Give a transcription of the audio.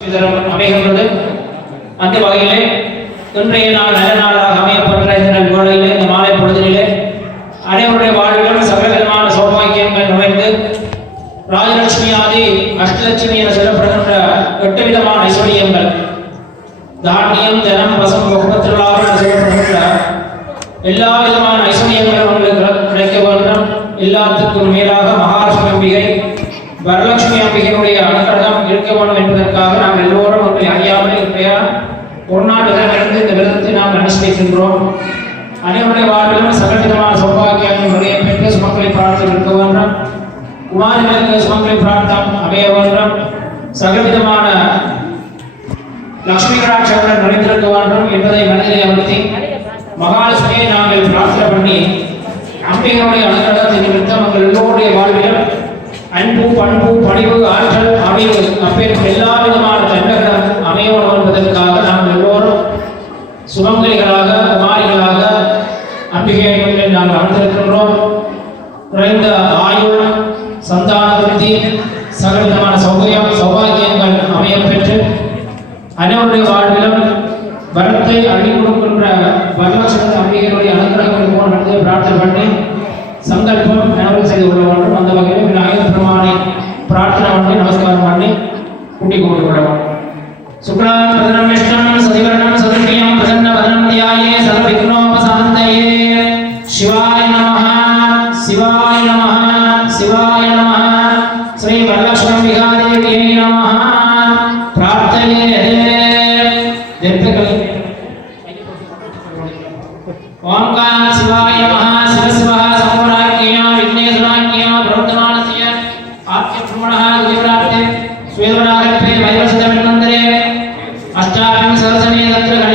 அமைகின்றது. அந்த வகையிலே இன்றைய நாள் நல்ல நாளாக அமையப்பட்ட இந்த வேளையிலே இந்த மாலை பொழுதிலே அனைவருடைய வாழ்விலும் சகலவிதமான சௌபாகியங்கள் நுழைந்து ராஜலட்சுமி ஆதி அஷ்டலட்சுமி என சொல்லப்படுகின்ற எட்டு விதமான ஐஸ்வர்யங்கள். தானியம் தனம் வசம் முகத்திருவிழாவில் என சொல்லப்படுகின்ற எல்லா விதமான ஐஸ்வர்யங்களும் உங்களுக்கு கிடைக்க வேண்டும். எல்லாத்துக்கும் மேலாக மகாலட்சுமி அம்பிகை வரலட்சுமி அம்பிகையினுடைய அனுகிரகம் இருக்க என்பதற்காக நாம் எல்லோரும் உங்களை அறியாமல் இன்றைய ஒரு நாள் இந்த விரதத்தை நாம் அனுஷ்டிக்கின்றோம் அனைவருடைய வாழ்விலும் சகலவிதமான சௌபாகியங்கள் நிறைய பெற்று சுமக்களை பிரார்த்தம் இருக்க வேண்டும். குமாரிகளுக்கு சுமக்களை பிரார்த்தம் அமைய வேண்டும். சகலவிதமான லக்ஷ்மி கடாட்சங்கள் நிறைந்திருக்க வேண்டும் என்பதை மனதிலே அமர்த்தி மகாலட்சுமியை நாங்கள் பிரார்த்தனை பண்ணி அம்பிகளுடைய அனுகிரகத்தை நிமித்தம் உங்கள் எல்லோருடைய வாழ்வில் அன்பு பண்பு பணிவு ஆற்றல் அமைவு அப்பேற்பட்ட எல்லா விதமான தண்டகம் அமையணும் என்பதற்காக நாம் எல்லோரும் சுமங்கலிகளாக குமாரிகளாக அம்பிகை முன்னில் நாம் அமர்ந்திருக்கின்றோம் குறைந்த ஆயுள் சந்தான விருத்தி சகலவிதமான சௌகரியம் சௌபாகியங்கள் அமைய பெற்று அனைவருடைய வாழ்விலும் வரத்தை அள்ளி கொடுக்கின்ற வரலட்சுமி அம்பிகையுடைய அனுகிரகங்கள் போன்ற பிரார்த்தனை பண்ணி சங்கல்பம் நினைவு कुटिकोटुकुडं शुक्लापदनमिष्टं सतिवर्णं सदुप्रियं प्रसन्नपदनं ध्याये सर्वविघ्नोपशान्तये शिवाय नमः शिवाय नमः शिवाय नमः। श्रीवरलक्ष्मीविहारेभ्यै नमः। प्रार्थये दीर्घकल् ओंकार शिवाय नमः, शिव शिवः सम्पूर्णाज्ञेय विघ्नेश्वराज्ञेय प्रवर्तमानस्य आत्मब्रह्मणः गुरुप्राप्ते स्वेदवराग Alejandra